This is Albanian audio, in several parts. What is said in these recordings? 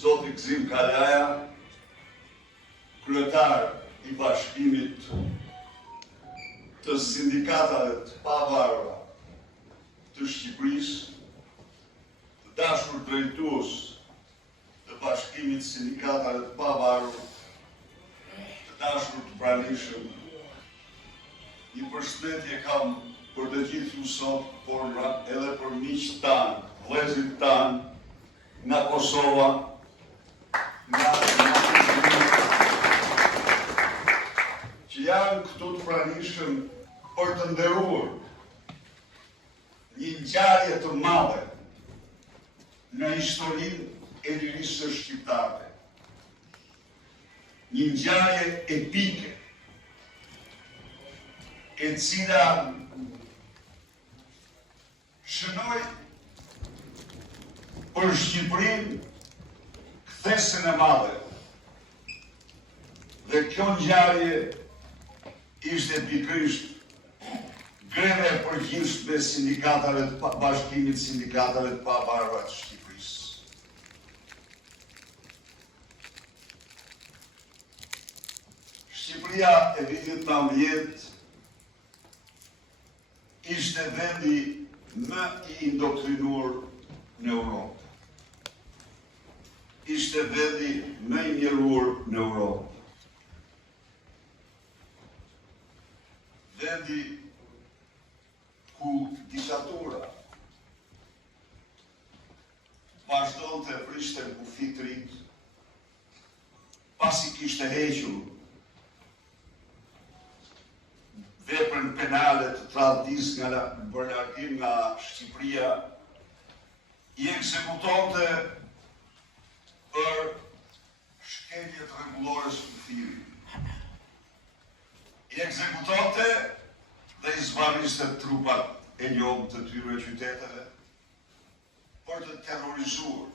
zoti Gzim Kalaja, kryetar i bashkimit të sindikatave të pavarura të Shqipërisë, të dashur drejtues të bashkimit sindikatave të pavarur, të dashur të pranishëm, një përshëndetje kam për të gjithë ju sot, por edhe për miqtë tanë, vëllezërit tanë, nga Kosova, nga që janë këtu të pranishëm për të nderuar një ngjarje të madhe në historinë e lirisë shqiptare. Një ngjarje epike, e cila shënoi për Shqipërinë kthesën e madhe. Dhe kjo ngjarje ishte pikërisht greve e përgjithshme e sindikatave të bashkimit sindikatave të pavarura të Shqipërisë. Shqipëria e vitit 90 ishte vendi më i indoktrinuar në Europë. Ishte vendi më i mjeruar në Europë. Vendi ku diktatura vazhdon të prishte në kufi të rit, pasi kishte hequr veprën penale të tradhtis nga bërlargim nga Shqipëria, i ekzekutonte për shkeljet rregullore së kufirit. I ekzekutonte dhe i zbarriste trupat e njohur të tyre qyteteve për të terrorizuar.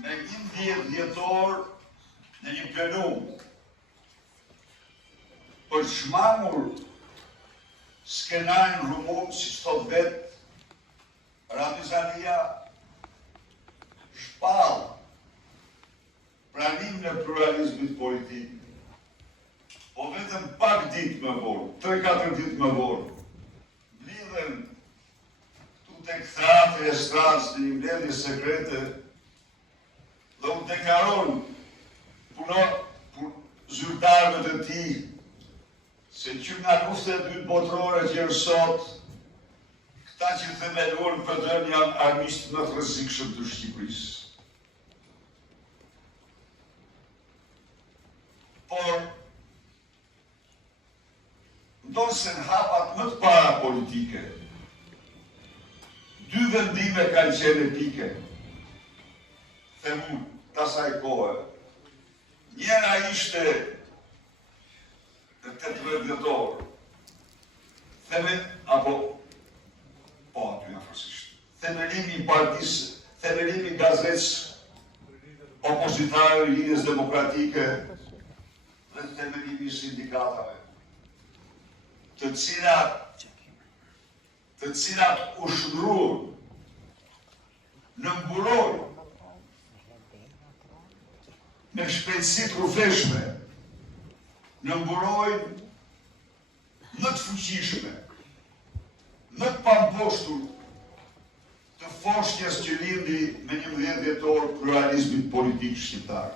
Me 11 dhjetor në një plenum për shmangur skenarin rumun, si thot vetë Ramizalia, shpall pranim në pluralizmit politik, po vetëm pak ditë më vonë, 3-4 ditë më vonë, lidhen tu tek theatri e stradës në një mbledhje sekrete dhe u deklaron zyrtarëve të tij se që nga lufta e dytë botërore që janë sot, këta që themeluan PD-n janë armiqtë më të rrezikshëm të Shqipërisë. Por ndosen hapat më të para politike. Dy vendime kanë qenë epike. Themu të asaj kohe. Njëra ishte në 18 dhjetor, themelimi i partisë, themelimi i gazetës opozitare i Lidhjes Demokratike dhe themelimi i sindikatave, të cilat u shndruan në mburoj me shpejtësi të rrufeshme, në mburojnë më të fuqishme, më të pamposhtur të foshnjës që lindi me 11 dhjetor pluralizmit politik shqiptar.